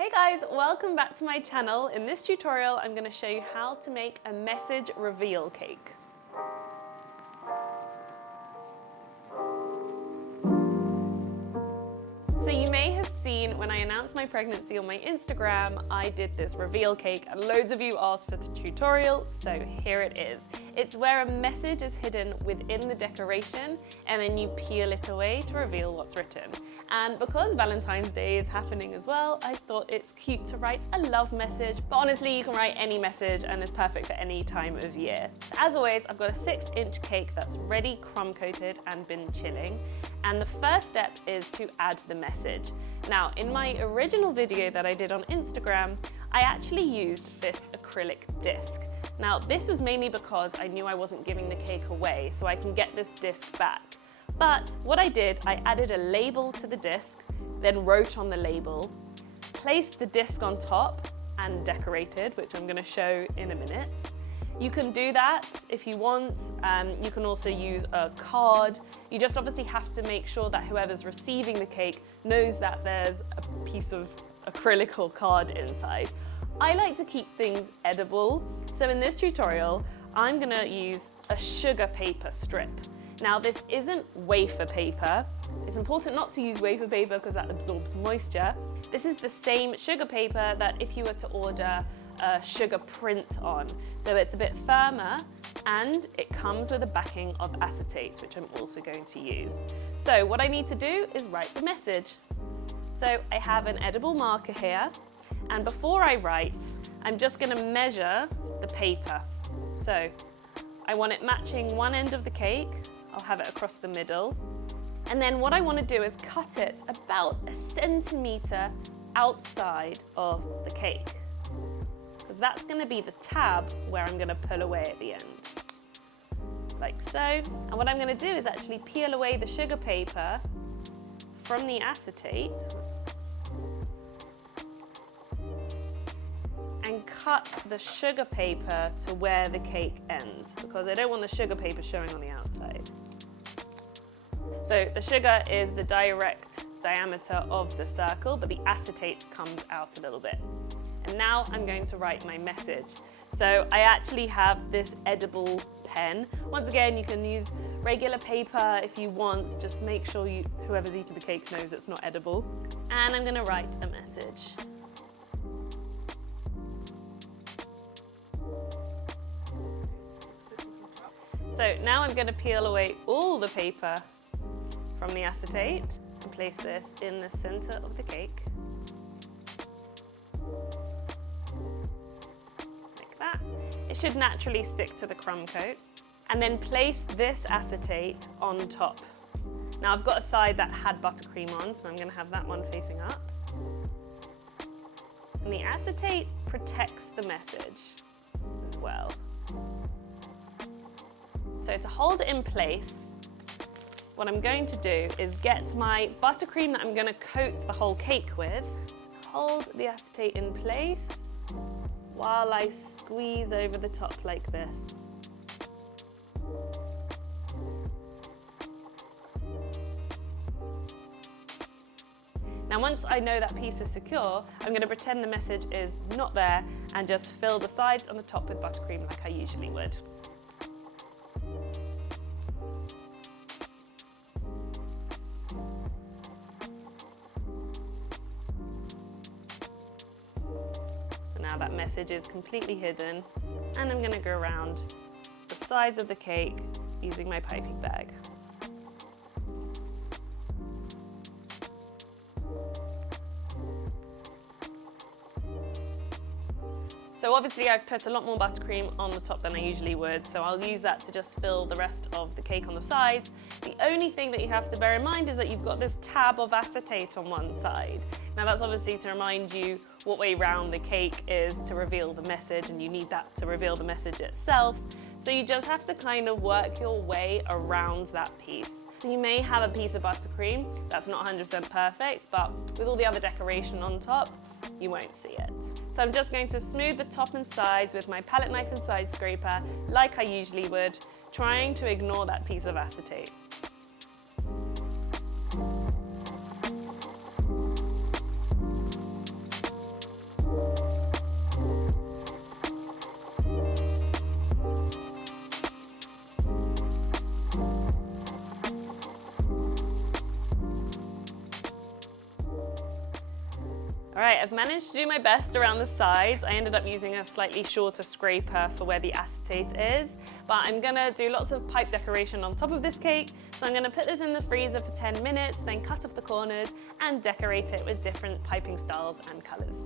Hey guys, welcome back to my channel. In this tutorial, I'm going to show you how to make a message reveal cake. So you may have seen when I announced my pregnancy on my Instagram, I did this reveal cake and loads of you asked for the tutorial, so here it is. It's where a message is hidden within the decoration and then you peel it away to reveal what's written. And because Valentine's Day is happening as well, I thought it's cute to write a love message, but honestly you can write any message and it's perfect for any time of year. As always, I've got a 6-inch cake that's ready crumb coated and been chilling. And the first step is to add the message. Now, in my original video that I did on Instagram, I actually used this acrylic disc. Now, this was mainly because I knew I wasn't giving the cake away, so I can get this disc back. But what I did, I added a label to the disc, then wrote on the label, placed the disc on top and decorated, which I'm going to show in a minute. You can do that if you want. You can also use a card. You just obviously have to make sure that whoever's receiving the cake knows that there's a piece of acrylic or card inside. I like to keep things edible. So in this tutorial, I'm going to use a sugar paper strip. Now this isn't wafer paper. It's important not to use wafer paper because that absorbs moisture. This is the same sugar paper that if you were to order a sugar print on. So it's a bit firmer and it comes with a backing of acetate, which I'm also going to use. So what I need to do is write the message. So I have an edible marker here, and before I write, I'm just going to measure the paper. So I want it matching one end of the cake. I'll have it across the middle. And then what I want to do is cut it about 1 centimeter outside of the cake, because that's going to be the tab where I'm going to pull away at the end, like so. And what I'm going to do is actually peel away the sugar paper from the acetate and cut the sugar paper to where the cake ends, because I don't want the sugar paper showing on the outside. So the sugar is the direct diameter of the circle, but the acetate comes out a little bit. And now I'm going to write my message. So I actually have this edible pen. Once again, you can use regular paper if you want. Just make sure whoever's eating the cake knows it's not edible. And I'm going to write a message. So now I'm going to peel away all the paper from the acetate and place this in the center of the cake. Like that. It should naturally stick to the crumb coat. And then place this acetate on top. Now I've got a side that had buttercream on, so I'm going to have that one facing up. And the acetate protects the message as well. So to hold it in place, what I'm going to do is get my buttercream that I'm going to coat the whole cake with, hold the acetate in place while I squeeze over the top like this. Now once I know that piece is secure, I'm going to pretend the message is not there and just fill the sides and the top with buttercream like I usually would. Now that message is completely hidden, and I'm going to go around the sides of the cake using my piping bag. So obviously I've put a lot more buttercream on the top than I usually would, so I'll use that to just fill the rest of the cake on the sides. The only thing that you have to bear in mind is that you've got this tab of acetate on one side. Now that's obviously to remind you what way round the cake is to reveal the message, and you need that to reveal the message itself. So you just have to kind of work your way around that piece. So you may have a piece of buttercream that's not 100% perfect, but with all the other decoration on top, you won't see it. So I'm just going to smooth the top and sides with my palette knife and side scraper like I usually would, trying to ignore that piece of acetate. All right, I've managed to do my best around the sides. I ended up using a slightly shorter scraper for where the acetate is, but I'm gonna do lots of pipe decoration on top of this cake. So I'm gonna put this in the freezer for 10 minutes, then cut off the corners and decorate it with different piping styles and colors.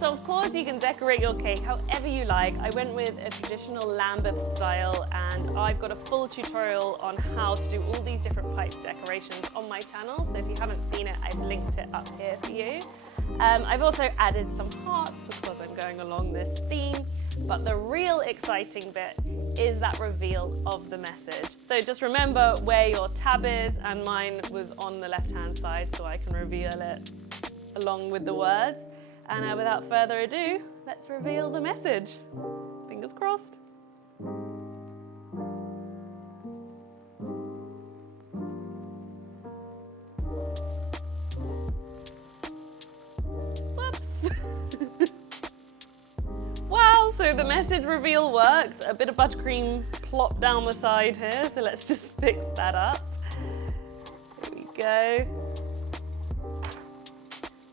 So of course you can decorate your cake however you like. I went with a traditional Lambeth style, and I've got a full tutorial on how to do all these different pipe decorations on my channel. So if you haven't seen it, I've linked it up here for you. I've also added some hearts because I'm going along this theme. But the real exciting bit is that reveal of the message. So just remember where your tab is, and mine was on the left-hand side, so I can reveal it along with the words. And without further ado, let's reveal the message. Fingers crossed. Whoops. Wow, so the message reveal worked. A bit of buttercream plopped down the side here, so let's just fix that up. Here we go.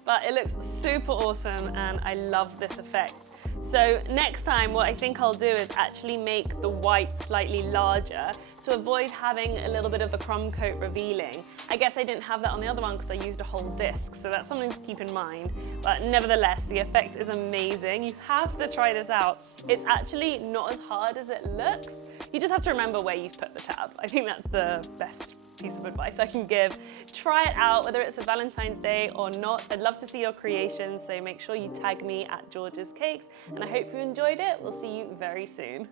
But it looks super awesome and I love this effect. So next time what I think I'll do is actually make the white slightly larger to avoid having a little bit of the crumb coat revealing. I guess I didn't have that on the other one because I used a whole disc, so that's something to keep in mind. But nevertheless, the effect is amazing. You have to try this out. It's actually not as hard as it looks. You just have to remember where you've put the tab. I think that's the best piece of advice I can give. Try it out, whether it's a Valentine's Day or not. I'd love to see your creations, so make sure you tag me at George's Cakes, and I hope you enjoyed it. We'll see you very soon.